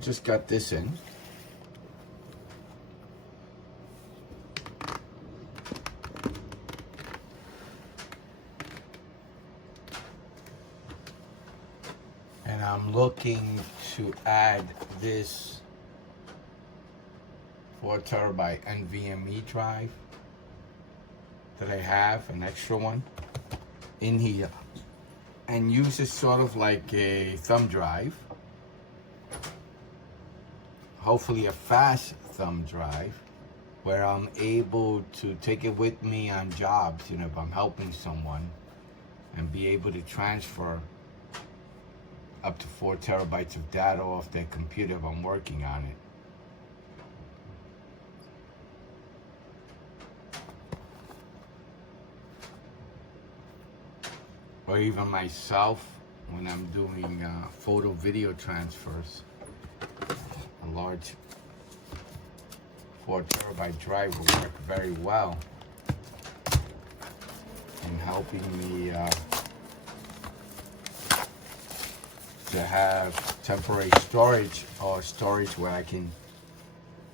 just got this in. And I'm looking to add this 4 terabyte NVMe drive that I have, an extra one, in here, and use it sort of like a thumb drive. Hopefully a fast thumb drive where I'm able to take it with me on jobs, you know, if I'm helping someone, and be able to transfer up to 4 terabytes of data off their computer if I'm working on it. Or even myself when I'm doing photo video transfers. A large 4 terabyte drive will work very well in helping me to have temporary storage, or storage where I can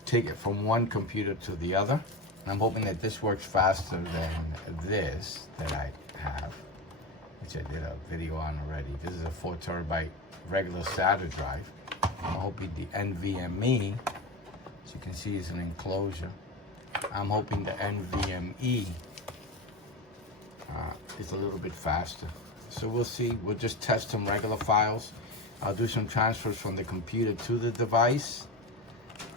take it from one computer to the other. And I'm hoping that this works faster than this that I have, which I did a video on already. This is a 4 terabyte regular SATA drive. I'm hoping the NVMe, as you can see, is an enclosure. I'm hoping the NVMe is a little bit faster. So we'll see. We'll just test some regular files. I'll do some transfers from the computer to the device,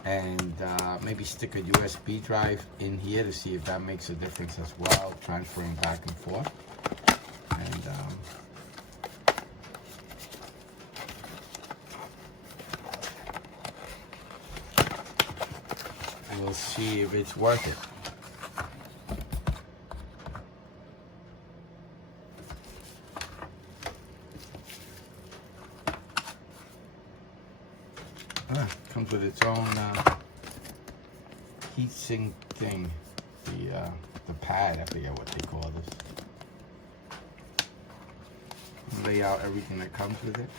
and maybe stick a USB drive in here to see if that makes a difference as well, transferring back and forth. And we'll see if it's worth it. Comes with its own heatsink thing. The pad, I forget what they call this. Lay out everything that comes with it.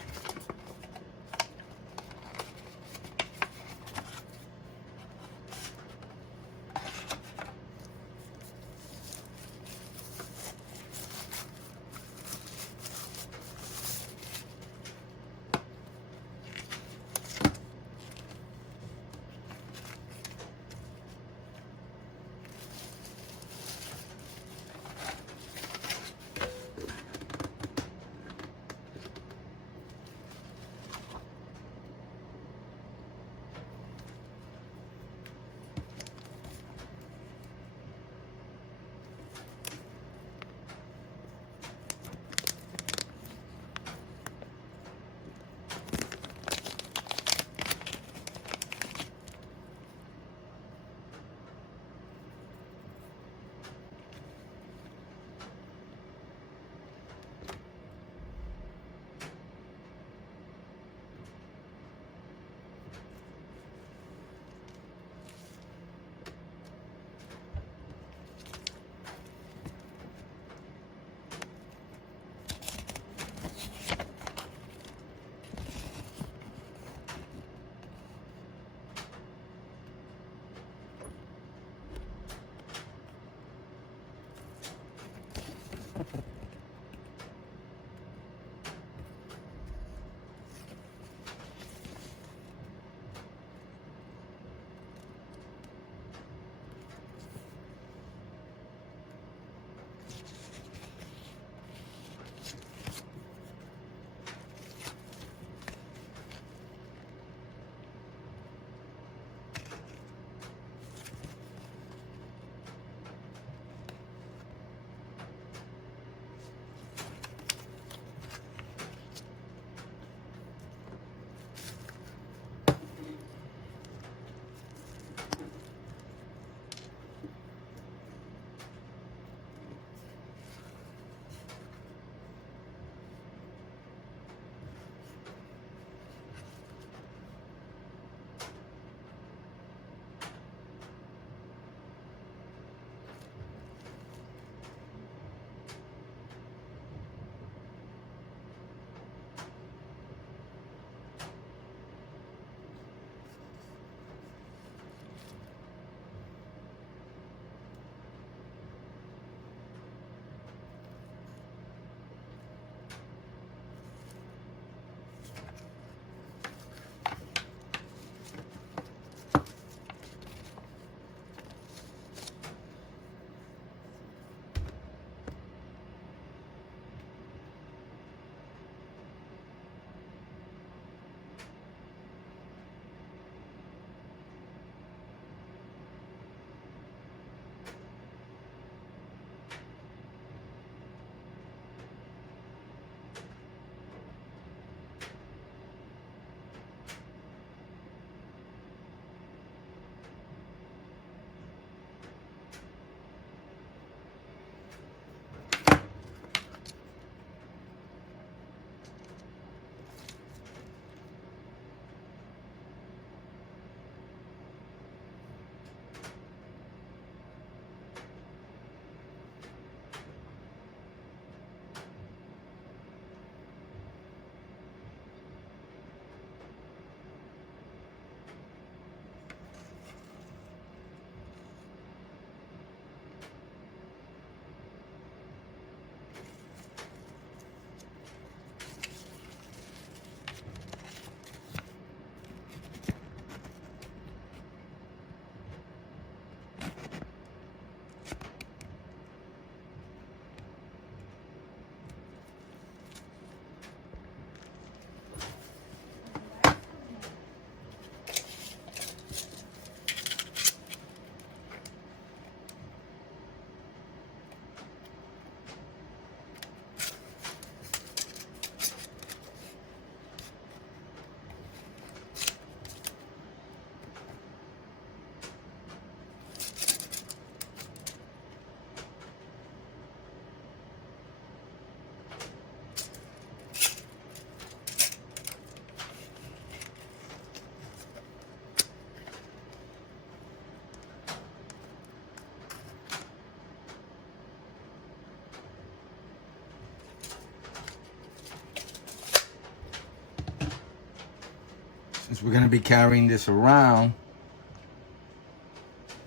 Since we're gonna be carrying this around,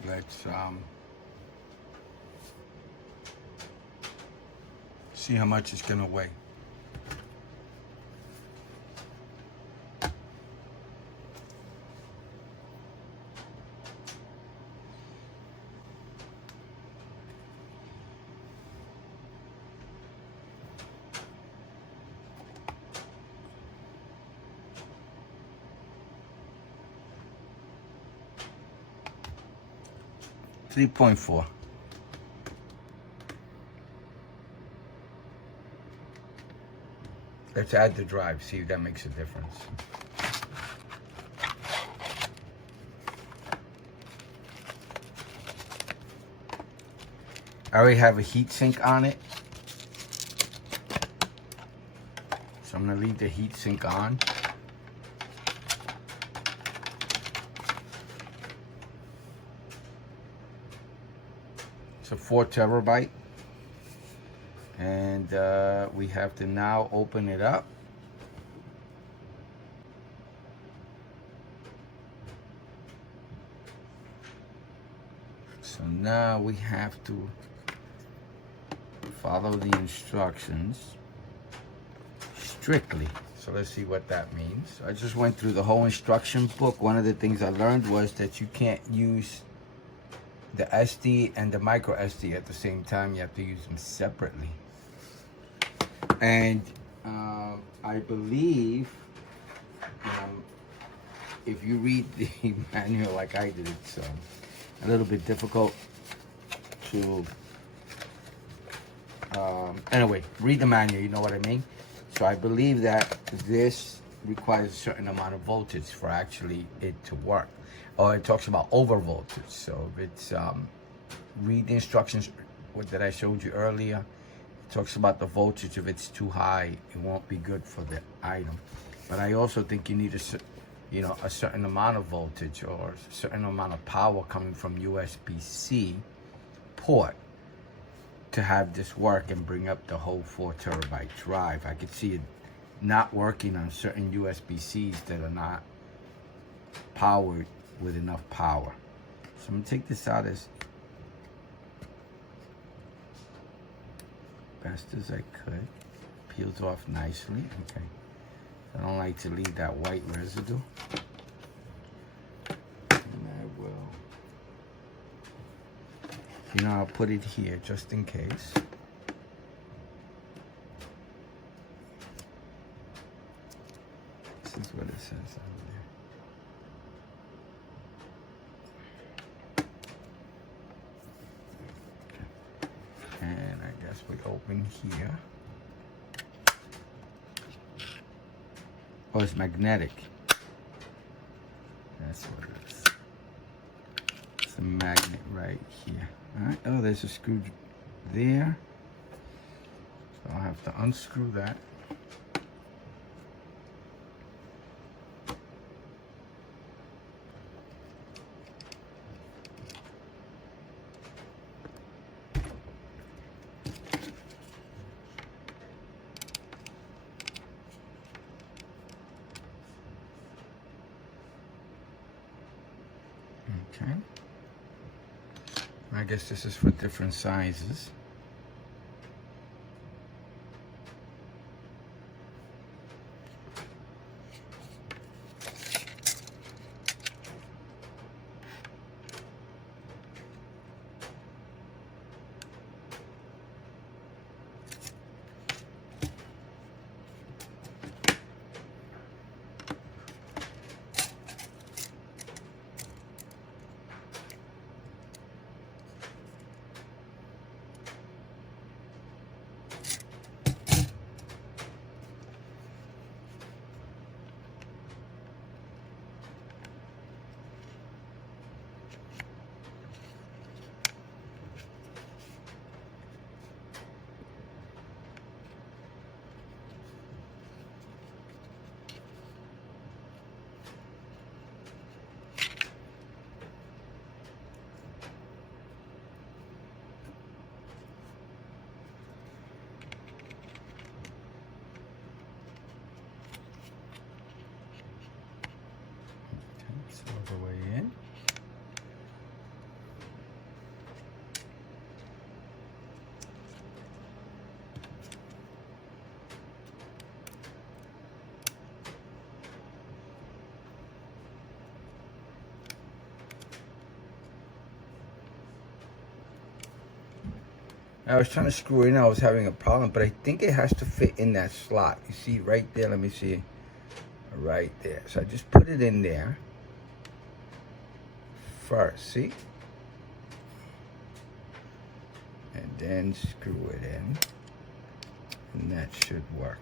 let's see how much it's gonna weigh. .4. Let's add the drive, see if that makes a difference. I already have a heat sink on it, so I'm gonna leave the heat sink on. It's a 4 terabyte, and we have to now open it up. So now we have to follow the instructions strictly. So let's see what that means. I just went through the whole instruction book. One of the things I learned was that you can't use the SD and the micro SD at the same time. You have to use them separately. And I believe if you read the manual like I did, it's a little bit difficult to anyway, read the manual, you know what I mean. So I believe that this requires a certain amount of voltage for actually it to work. Or it talks about over voltage. So if it's read the instructions that I showed you earlier, it talks about the voltage. If it's too high, it won't be good for the item. But I also think you need a certain amount of voltage or a certain amount of power coming from USB-C port to have this work and bring up the whole 4 terabyte drive. I could see it not working on certain USB-Cs that are not powered with enough power. So I'm gonna take this out as best as I could. Peels off nicely, okay. I don't like to leave that white residue. And I will, I'll put it here just in case. This is what it says on there. And I guess we open here. Oh, it's magnetic. That's what it is. It's a magnet right here. All right. Oh, there's a screw there. So I'll have to unscrew that. Okay. I guess this is for different sizes. I was trying to screw it in, I was having a problem, but I think it has to fit in that slot. You see right there, let me see. Right there. So I just put it in there first, see? And then screw it in. And that should work.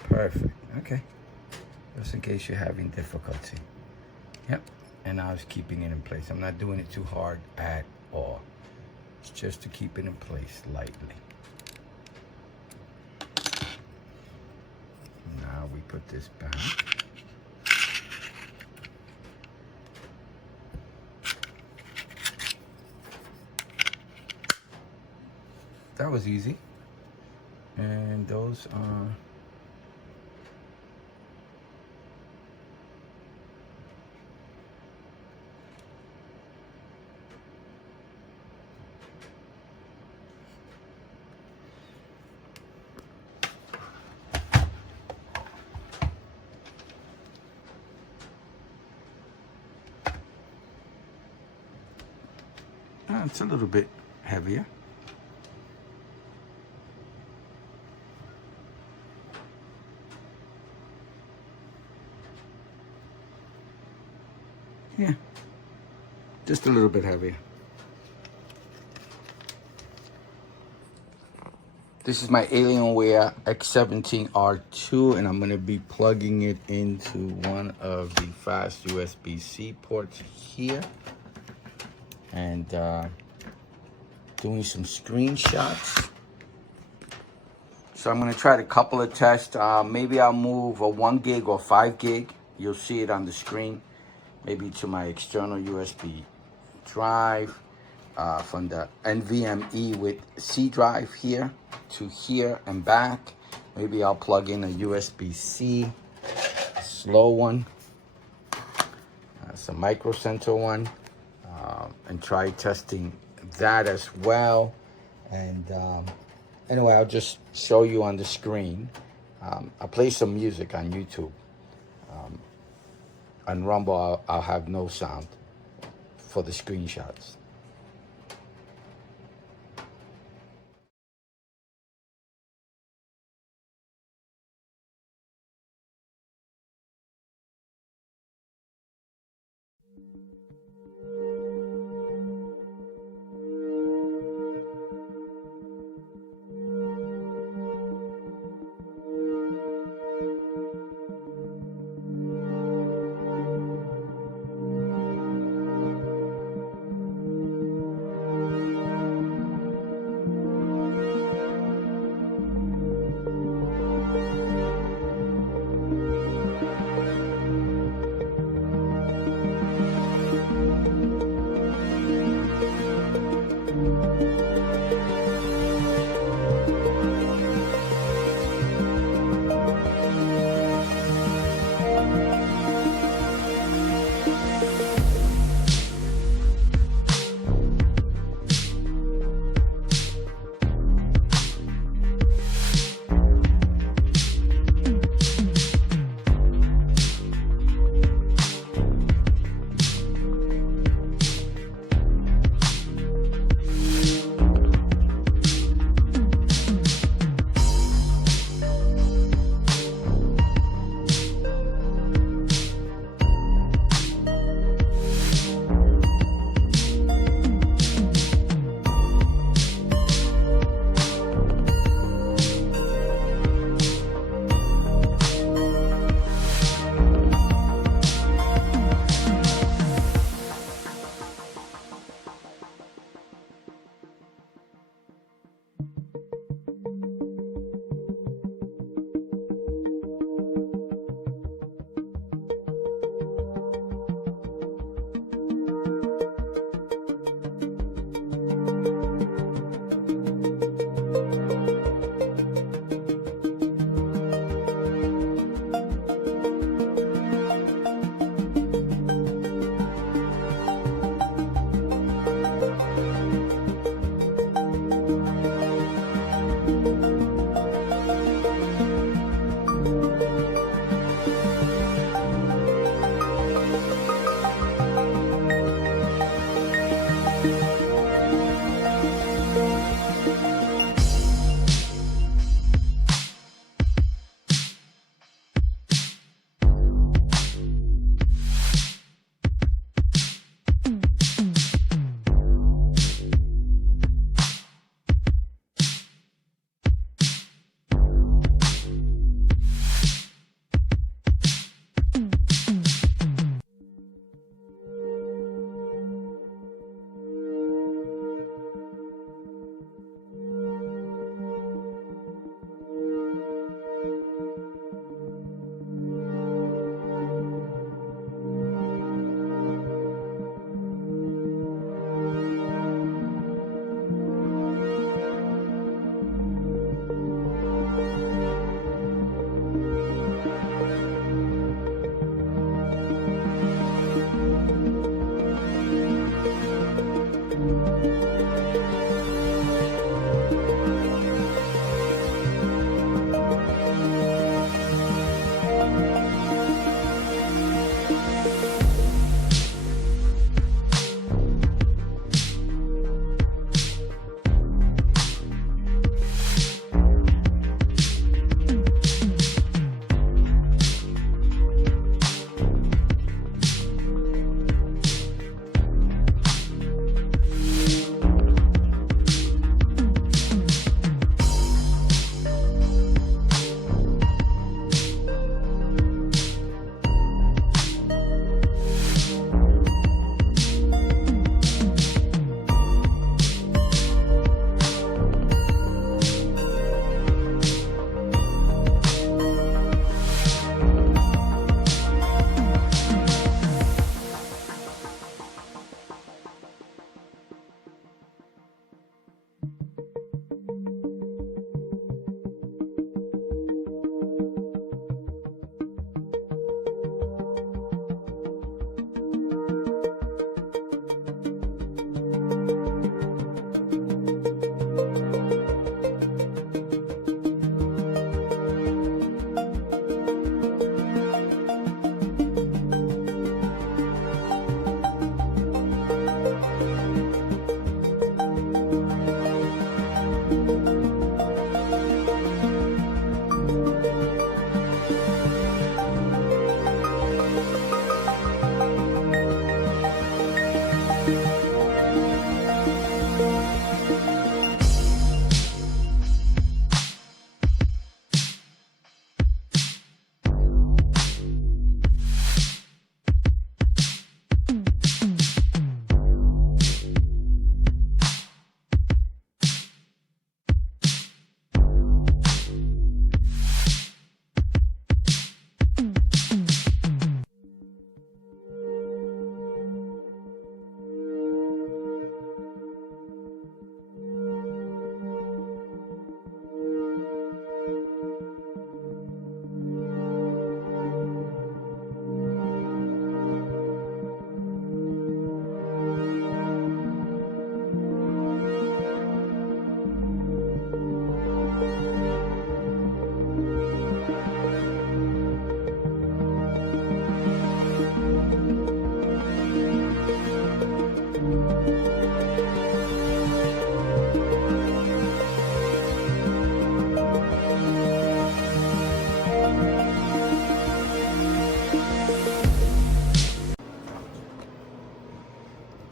Perfect. Okay. Just in case you're having difficulty. Yep. And I was keeping it in place. I'm not doing it too hard at all. It's just to keep it in place lightly. Now we put this back. That was easy. And those are it's a little bit heavier. Yeah, just a little bit heavier. This is my Alienware X17R2, and I'm going to be plugging it into one of the fast USB-C ports here. And doing some screenshots. So I'm going to try a couple of tests. Maybe I'll move a 1 gig or 5 gig. You'll see it on the screen. Maybe to my external USB drive from the NVMe with C drive here to here and back. Maybe I'll plug in a USB-C, slow one. It's a micro center one. And try testing that as well. And anyway, I'll just show you on the screen. I'll play some music on YouTube. On Rumble, I'll have no sound for the screenshots.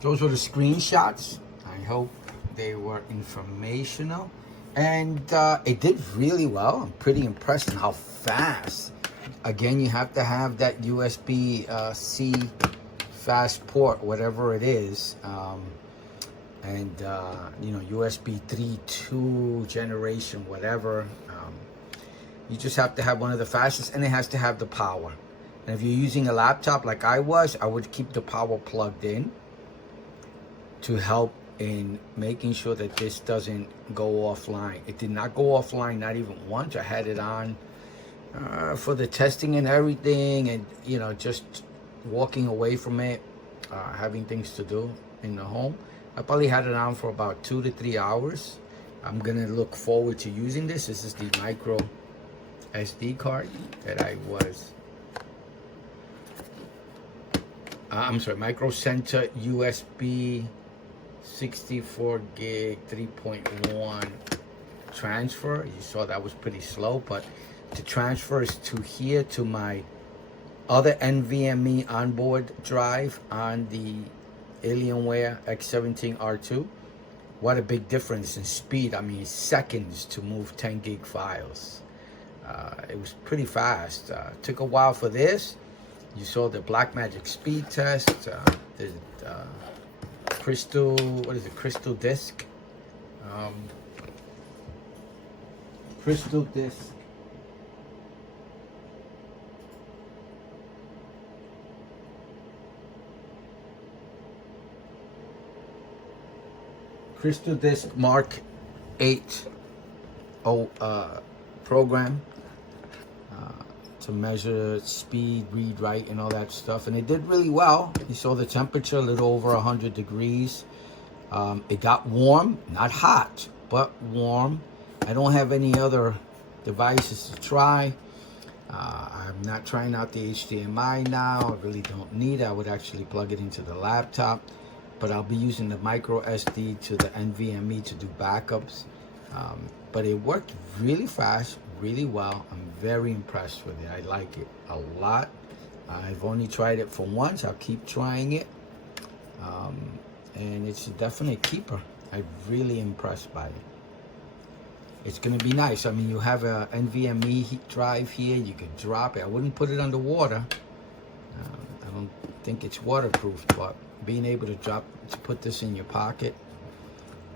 those were the screenshots. I hope they were informational. And it did really well. I'm pretty impressed on how fast. Again, you have to have that USB-C fast port, whatever it is. And you know, USB 3.2 generation, whatever. You just have to have one of the fastest, and it has to have the power. And if you're using a laptop like I was, I would keep the power plugged in to help in making sure that this doesn't go offline. It did not go offline, not even once. I had it on for the testing and everything, and you know, just walking away from it, having things to do in the home. I probably had it on for about 2 to 3 hours. I'm gonna look forward to using this. This is the micro SD card that I was Micro Center USB 64 gig 3.1 transfer. You saw that was pretty slow, but the transfer is to here to my other NVMe onboard drive on the Alienware X17R2. What a big difference in speed. I mean, seconds to move 10 gig files. It was pretty fast. Took a while for this. You saw the Blackmagic speed test. The Crystal, what is it? Crystal Disk. Crystal Disk. Crystal Disk Mark 8 program to measure speed, read, write, and all that stuff. And it did really well. You saw the temperature, a little over 100 degrees. It got warm, not hot, but warm. I don't have any other devices to try. I'm not trying out the HDMI now. I really don't need it. I would actually plug it into the laptop. But I'll be using the micro SD to the NVMe to do backups. But it worked really fast, really well. I'm very impressed with it. I like it a lot. I've only tried it for once. I'll keep trying it. And it's definitely a keeper. I'm really impressed by it. It's gonna be nice. I mean, you have a NVMe heat drive here. You could drop it. I wouldn't put it underwater. I don't think it's waterproof, but being able to put this in your pocket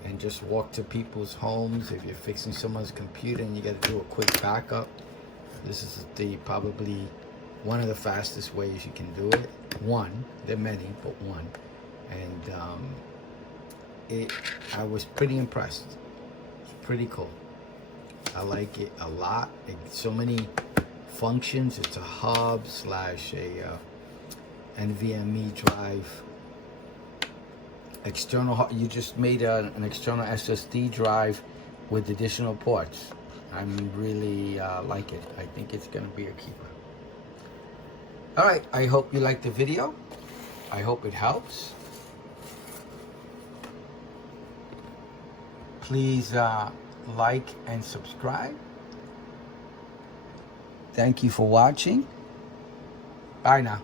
and just walk to people's homes. If you're fixing someone's computer and you got to do a quick backup, this is probably one of the fastest ways you can do it. One, there are many, but one. And I was pretty impressed. It's pretty cool. I like it a lot. So many functions. It's a hub / a NVMe drive. External, you just made an external SSD drive with additional ports. I'm really like it. I think it's gonna be a keeper. All right, I hope you liked the video. I hope it helps. Please like and subscribe. Thank you for watching. Bye now.